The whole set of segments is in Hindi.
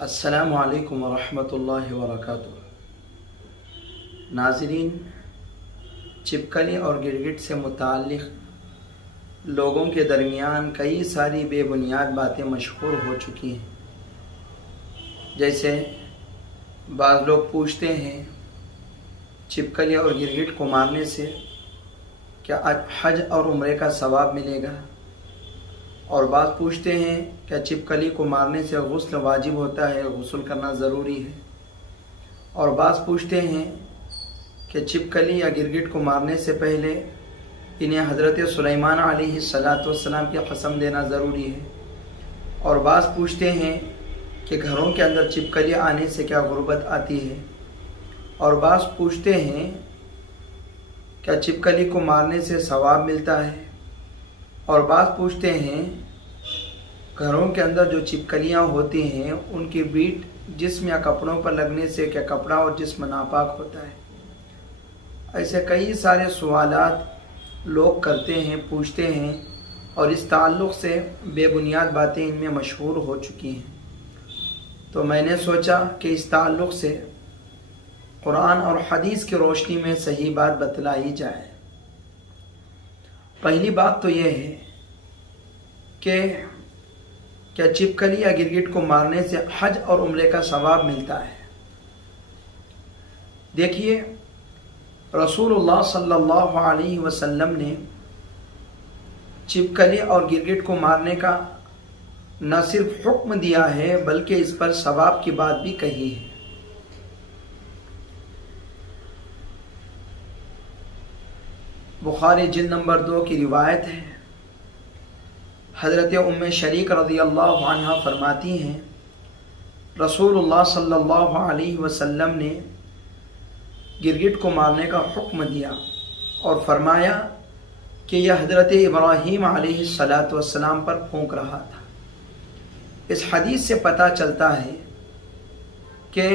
अस्सलामु अलैकुम वरहमतुल्लाहि वबरकातुहू। नाज़रीन, छिपकली और गिरगिट से मुताल्लिक़ लोगों के दरमियान कई सारी बेबुनियाद बातें मशहूर हो चुकी हैं। जैसे बाज़ लोग पूछते हैं छिपकली और गिरगिट को मारने से क्या हज और उम्रे का सवाब मिलेगा, और बात पूछते हैं क्या छिपकली को मारने से गुस्ल वाजिब होता है, गुस्ल करना ज़रूरी है, और बात पूछते हैं कि छिपकली या गिरगिट को मारने से पहले इन्हें हज़रत सुलेमान अलैहिस्सलाम की कसम देना ज़रूरी है, और बात पूछते हैं कि घरों के अंदर छिपकली आने से क्या गुर्बत आती है, और बात पूछते हैं क्या छिपकली को मारने से सवाब मिलता है, और बात पूछते हैं घरों के अंदर जो छिपकलियाँ होती हैं उनकी बीट जिस्म या कपड़ों पर लगने से क्या कपड़ा और जिस्म नापाक होता है। ऐसे कई सारे सवालात लोग करते हैं, पूछते हैं, और इस ताल्लुक़ से बेबुनियाद बातें इनमें मशहूर हो चुकी हैं। तो मैंने सोचा कि इस ताल्लुक़ से कुरान और हदीस की रोशनी में सही बात बतलाई जाए। पहली बात तो यह है कि क्या छिपकली या गिरगिट को मारने से हज और उम्रे का सवाब मिलता है। देखिए, रसूलुल्लाह सल्लल्लाहु अलैहि वसल्लम ने छिपकली और गिरगिट को मारने का न सिर्फ हुक्म दिया है बल्कि इस पर सवाब की बात भी कही है। बुखारी जिल्द नंबर 2 की रिवायत है। हज़रत उम्मे शरीक रज़ियल्लाहु अन्हा फरमाती हैं रसूलुल्लाह सल्लल्लाहु अलैहि वसल्लम ने गिरगिट को मारने का हुक्म दिया और फरमाया कि यह हज़रत इब्राहीम अलैहिस्सलाम पर फूंक रहा था। इस हदीस से पता चलता है कि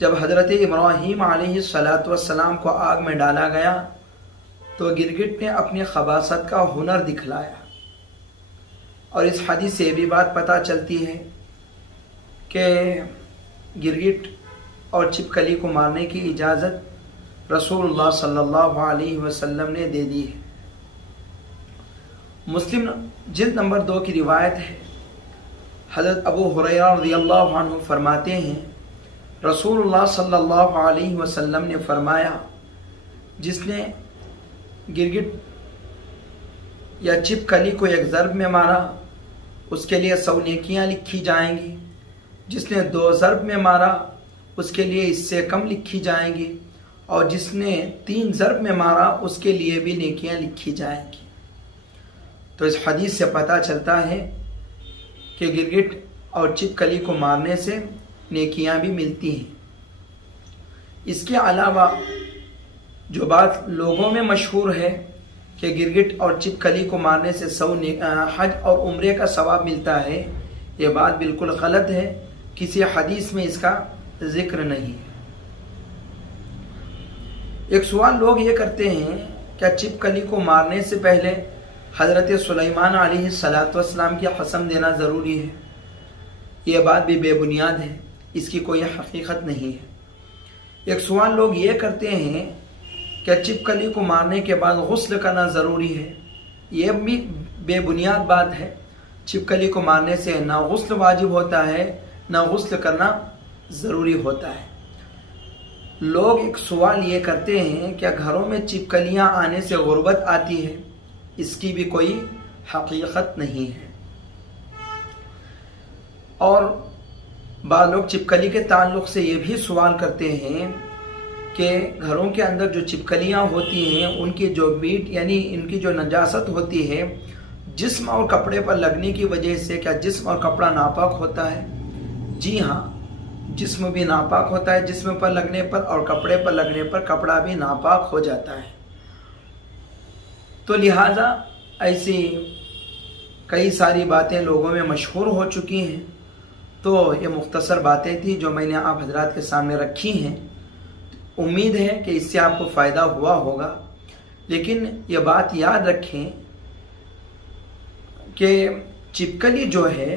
जब हज़रत इब्राहीम अलैहिस्सलाम को आग में डाला गया तो गिरगिट ने अपनी खबासत का हुनर दिखलाया। और इस हदीस से भी बात पता चलती है कि गिरगिट और छिपकली को मारने की इजाज़त रसूलुल्लाह सल्लल्लाहु अलैहि वसल्लम ने दे दी है। मुस्लिम जिल्द नंबर 2 की रिवायत है। हज़रत अबू हुरैरा रज़ियल्लाहु अन्हु फरमाते हैं रसूलुल्लाह सल्लल्लाहु अलैहि वसल्लम ने फरमाया, जिसने गिरगिट या छिपकली को एक ज़र्ब में मारा उसके लिए 100 नेकियां लिखी जाएंगी, जिसने 2 ज़र्ब में मारा उसके लिए इससे कम लिखी जाएंगी, और जिसने 3 ज़र्ब में मारा उसके लिए भी नेकियां लिखी जाएंगी। तो इस हदीस से पता चलता है कि गिरगिट और छिपकली को मारने से नेकियां भी मिलती हैं। इसके अलावा जो बात लोगों में मशहूर है कि गिरगिट और छिपकली को मारने से 100 हज और उम्रे का सवाब मिलता है, ये बात बिल्कुल गलत है। किसी हदीस में इसका जिक्र नहीं है। एक सवाल लोग ये करते हैं क्या छिपकली को मारने से पहले हज़रत सुलेमान अलैहिस्सलाम की कसम देना ज़रूरी है। ये बात भी बेबुनियाद है, इसकी कोई हकीकत नहीं है। एक सवाल लोग ये करते हैं क्या छिपकली को मारने के बाद गुस्ल करना ज़रूरी है। यह भी बेबुनियाद बात है। छिपकली को मारने से ना गुस्ल वाजिब होता है ना गुस्ल करना ज़रूरी होता है। लोग एक सवाल ये करते हैं क्या घरों में छिपकलियाँ आने से गुर्बत आती है। इसकी भी कोई हकीकत नहीं है। और बाद लोग छिपकली के ताल्लुक़ से ये भी सवाल करते हैं कि घरों के अंदर जो छिपकलियाँ होती हैं उनकी जो बीट यानी इनकी जो नजासत होती है जिस्म और कपड़े पर लगने की वजह से क्या जिस्म और कपड़ा नापाक होता है। जी हाँ, जिस्म भी नापाक होता है जिस्म पर लगने पर, और कपड़े पर लगने पर कपड़ा भी नापाक हो जाता है। तो लिहाजा ऐसी कई सारी बातें लोगों में मशहूर हो चुकी हैं। तो ये मुख्तसर बातें थी जो मैंने आप हजरात के सामने रखी हैं। उम्मीद है कि इससे आपको फ़ायदा हुआ होगा। लेकिन ये बात याद रखें कि छिपकली जो है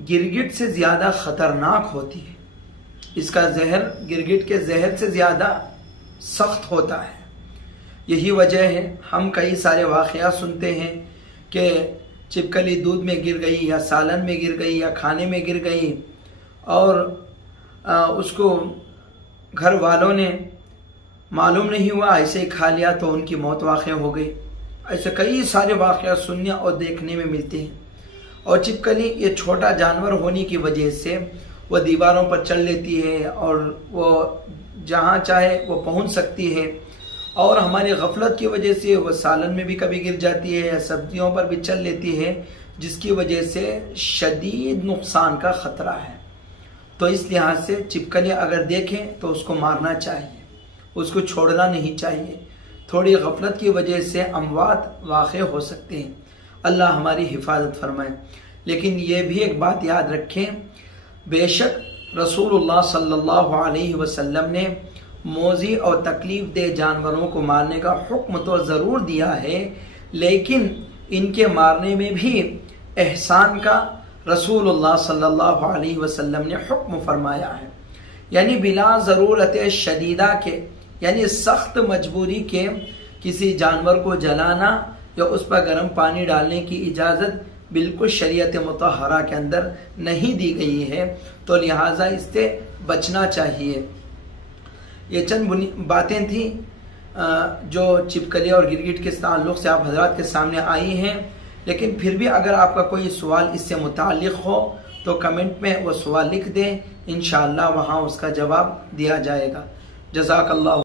गिरगिट से ज़्यादा ख़तरनाक होती है। इसका जहर गिरगिट के जहर से ज़्यादा सख्त होता है। यही वजह है हम कई सारे वाक़यात सुनते हैं कि छिपकली दूध में गिर गई या सालन में गिर गई या खाने में गिर गई और उसको घर वालों ने मालूम नहीं हुआ, ऐसे ही खा लिया तो उनकी मौत वाक़ हो गई। ऐसे कई सारे वाक़यात सुनने और देखने में मिलते हैं। और छिपकली ये छोटा जानवर होने की वजह से वो दीवारों पर चल लेती है और वो जहाँ चाहे वो पहुँच सकती है, और हमारी गफलत की वजह से वो सालन में भी कभी गिर जाती है या सब्जियों पर भी चल लेती है, जिसकी वजह से शदीद नुकसान का ख़तरा है। तो इस लिहाज से छिपकली अगर देखें तो उसको मारना चाहिए, उसको छोड़ना नहीं चाहिए। थोड़ी गफलत की वजह से अमवात वाक़ हो सकते हैं। अल्लाह हमारी हिफाजत फरमाए। लेकिन ये भी एक बात याद रखें, बेशक रसूलुल्लाह सल्लल्लाहु अलैहि वसल्लम ने मोज़ी और तकलीफ़ दे जानवरों को मारने का हुक्म तो ज़रूर दिया है, लेकिन इनके मारने में भी एहसान का रसूलुल्लाह सल्लल्लाहु अलैहि वसल्लम ने हुक्म फरमाया है। यानी बिला ज़रूरत शदीदा के, यानी सख्त मजबूरी के किसी जानवर को जलाना या उस पर गर्म पानी डालने की इजाज़त बिल्कुल शरीयत मुतहरा के अंदर नहीं दी गई है। तो लिहाजा इससे बचना चाहिए। ये चंद बातें थी जो छिपकली और गिरगिट के ताल्लुक़ से आप हज़रात के सामने आई हैं। लेकिन फिर भी अगर आपका कोई सवाल इससे मुताल्लिक़ हो तो कमेंट में वो सवाल लिख दें, इंशाअल्लाह वहाँ उसका जवाब दिया जाएगा। जज़ाकल्लाह।